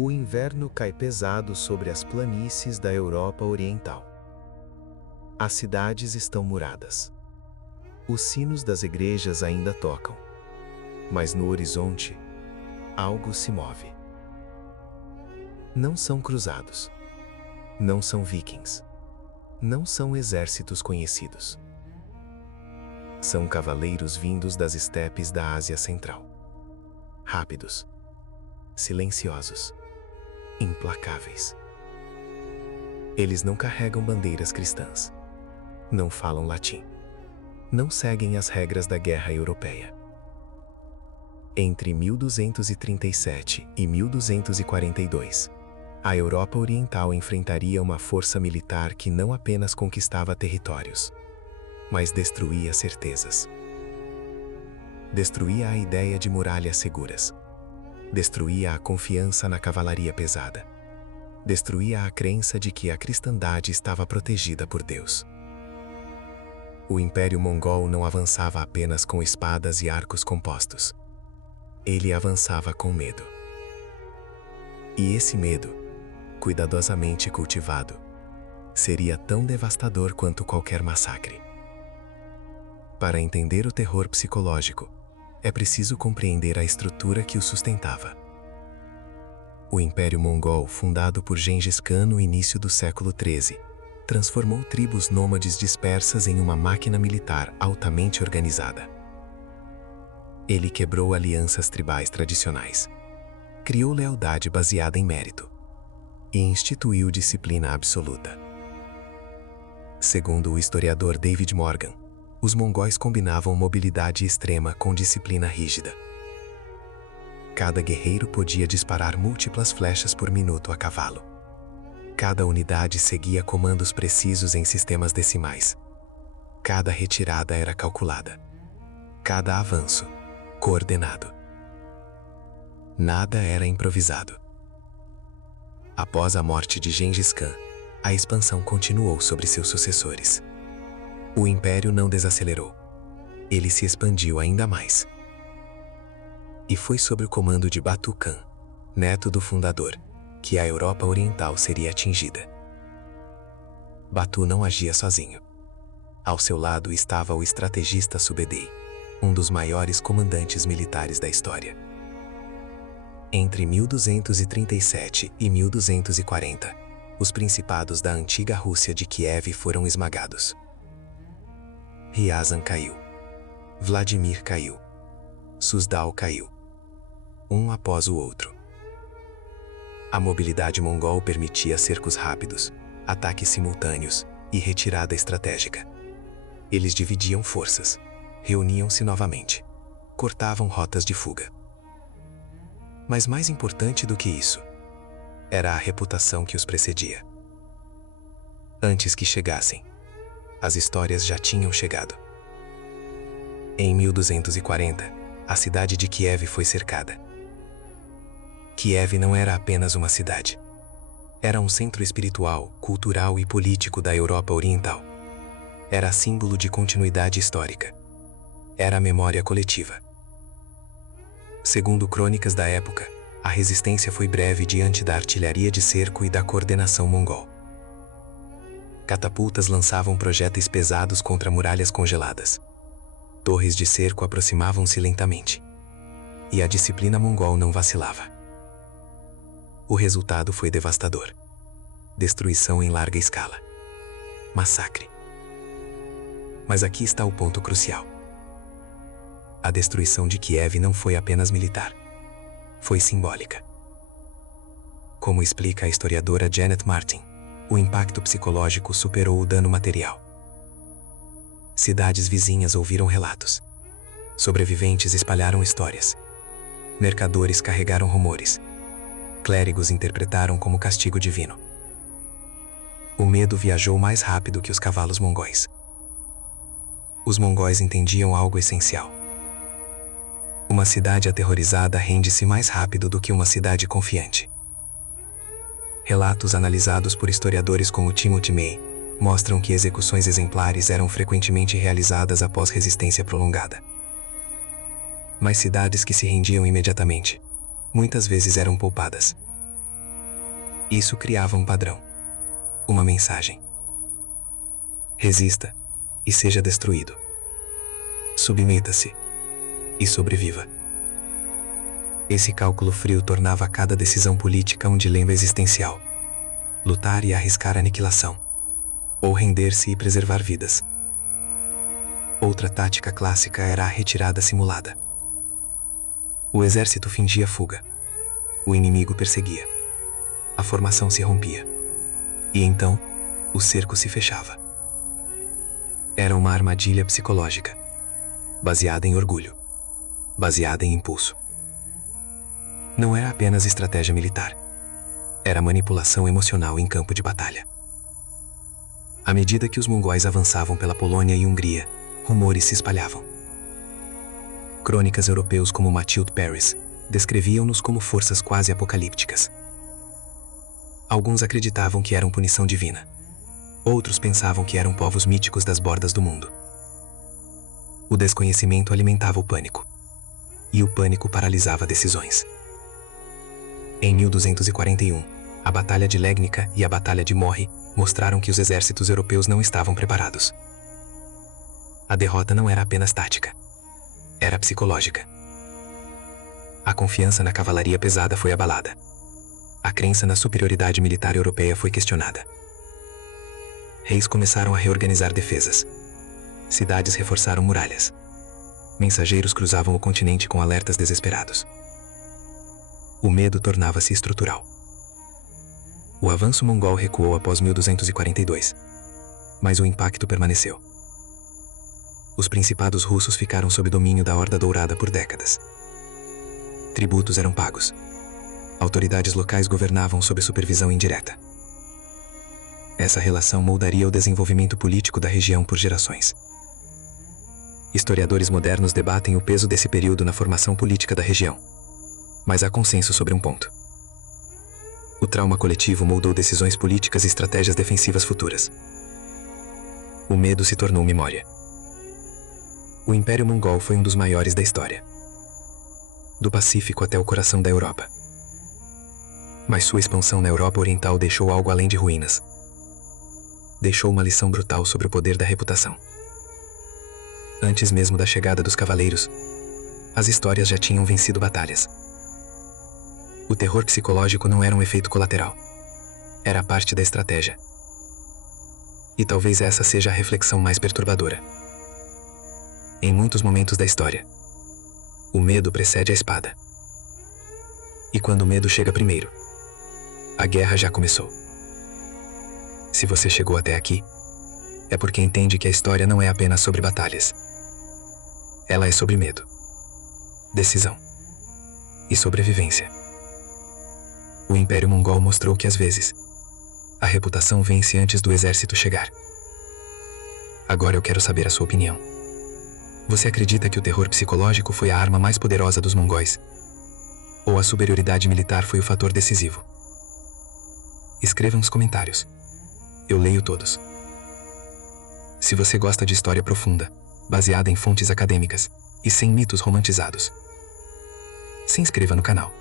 O inverno cai pesado sobre as planícies da Europa Oriental. As cidades estão muradas. Os sinos das igrejas ainda tocam. Mas no horizonte, algo se move. Não são cruzados. Não são vikings. Não são exércitos conhecidos. São cavaleiros vindos das estepes da Ásia Central. Rápidos. Silenciosos. Implacáveis. Eles não carregam bandeiras cristãs. Não falam latim. Não seguem as regras da guerra europeia. Entre 1237 e 1242, a Europa Oriental enfrentaria uma força militar que não apenas conquistava territórios, mas destruía certezas. Destruía a ideia de muralhas seguras. Destruía a confiança na cavalaria pesada. Destruía a crença de que a cristandade estava protegida por Deus. O Império Mongol não avançava apenas com espadas e arcos compostos. Ele avançava com medo. E esse medo, cuidadosamente cultivado, seria tão devastador quanto qualquer massacre. Para entender o terror psicológico, é preciso compreender a estrutura que o sustentava. O Império Mongol, fundado por Gengis Khan no início do século XIII, transformou tribos nômades dispersas em uma máquina militar altamente organizada. Ele quebrou alianças tribais tradicionais, criou lealdade baseada em mérito e instituiu disciplina absoluta. Segundo o historiador David Morgan, os mongóis combinavam mobilidade extrema com disciplina rígida. Cada guerreiro podia disparar múltiplas flechas por minuto a cavalo. Cada unidade seguia comandos precisos em sistemas decimais. Cada retirada era calculada. Cada avanço, coordenado. Nada era improvisado. Após a morte de Gengis Khan, a expansão continuou sobre seus sucessores. O império não desacelerou. Ele se expandiu ainda mais. E foi sob o comando de Batu Khan, neto do fundador, que a Europa Oriental seria atingida. Batu não agia sozinho. Ao seu lado estava o estrategista Subedei, um dos maiores comandantes militares da história. Entre 1237 e 1240, os principados da antiga Rússia de Kiev foram esmagados. Ryazan caiu. Vladimir caiu. Suzdal caiu. Um após o outro. A mobilidade mongol permitia cercos rápidos, ataques simultâneos e retirada estratégica. Eles dividiam forças, reuniam-se novamente, cortavam rotas de fuga. Mas mais importante do que isso, era a reputação que os precedia. Antes que chegassem, as histórias já tinham chegado. Em 1240, a cidade de Kiev foi cercada. Kiev não era apenas uma cidade. Era um centro espiritual, cultural e político da Europa Oriental. Era símbolo de continuidade histórica. Era a memória coletiva. Segundo crônicas da época, a resistência foi breve diante da artilharia de cerco e da coordenação mongol. Catapultas lançavam projéteis pesados contra muralhas congeladas. Torres de cerco aproximavam-se lentamente. E a disciplina mongol não vacilava. O resultado foi devastador. Destruição em larga escala. Massacre. Mas aqui está o ponto crucial. A destruição de Kiev não foi apenas militar. Foi simbólica. Como explica a historiadora Janet Martin, o impacto psicológico superou o dano material. Cidades vizinhas ouviram relatos. Sobreviventes espalharam histórias. Mercadores carregaram rumores. Clérigos interpretaram como castigo divino. O medo viajou mais rápido que os cavalos mongóis. Os mongóis entendiam algo essencial. Uma cidade aterrorizada rende-se mais rápido do que uma cidade confiante. Relatos analisados por historiadores como Timothy May mostram que execuções exemplares eram frequentemente realizadas após resistência prolongada. Mas cidades que se rendiam imediatamente, muitas vezes eram poupadas. Isso criava um padrão, uma mensagem. Resista e seja destruído. Submeta-se e sobreviva. Esse cálculo frio tornava cada decisão política um dilema existencial: lutar e arriscar a aniquilação, ou render-se e preservar vidas. Outra tática clássica era a retirada simulada. O exército fingia fuga. O inimigo perseguia. A formação se rompia. E então, o cerco se fechava. Era uma armadilha psicológica, baseada em orgulho, baseada em impulso. Não era apenas estratégia militar. Era manipulação emocional em campo de batalha. À medida que os mongóis avançavam pela Polônia e Hungria, rumores se espalhavam. Crônicas europeus como Mathilde Paris descreviam-nos como forças quase apocalípticas. Alguns acreditavam que eram punição divina. Outros pensavam que eram povos míticos das bordas do mundo. O desconhecimento alimentava o pânico. E o pânico paralisava decisões. Em 1241, a Batalha de Legnica e a Batalha de Morre mostraram que os exércitos europeus não estavam preparados. A derrota não era apenas tática. Era psicológica. A confiança na cavalaria pesada foi abalada. A crença na superioridade militar europeia foi questionada. Reis começaram a reorganizar defesas. Cidades reforçaram muralhas. Mensageiros cruzavam o continente com alertas desesperados. O medo tornava-se estrutural. O avanço mongol recuou após 1242. Mas o impacto permaneceu. Os principados russos ficaram sob domínio da Horda Dourada por décadas. Tributos eram pagos. Autoridades locais governavam sob supervisão indireta. Essa relação moldaria o desenvolvimento político da região por gerações. Historiadores modernos debatem o peso desse período na formação política da região. Mas há consenso sobre um ponto. O trauma coletivo moldou decisões políticas e estratégias defensivas futuras. O medo se tornou memória. O Império Mongol foi um dos maiores da história. Do Pacífico até o coração da Europa. Mas sua expansão na Europa Oriental deixou algo além de ruínas. Deixou uma lição brutal sobre o poder da reputação. Antes mesmo da chegada dos cavaleiros, as histórias já tinham vencido batalhas. O terror psicológico não era um efeito colateral. Era parte da estratégia. E talvez essa seja a reflexão mais perturbadora. Em muitos momentos da história, o medo precede a espada. E quando o medo chega primeiro, a guerra já começou. Se você chegou até aqui, é porque entende que a história não é apenas sobre batalhas. Ela é sobre medo, decisão e sobrevivência. O Império Mongol mostrou que às vezes, a reputação vence antes do exército chegar. Agora eu quero saber a sua opinião. Você acredita que o terror psicológico foi a arma mais poderosa dos mongóis? Ou a superioridade militar foi o fator decisivo? Escreva nos comentários. Eu leio todos. Se você gosta de história profunda, baseada em fontes acadêmicas e sem mitos romantizados, se inscreva no canal.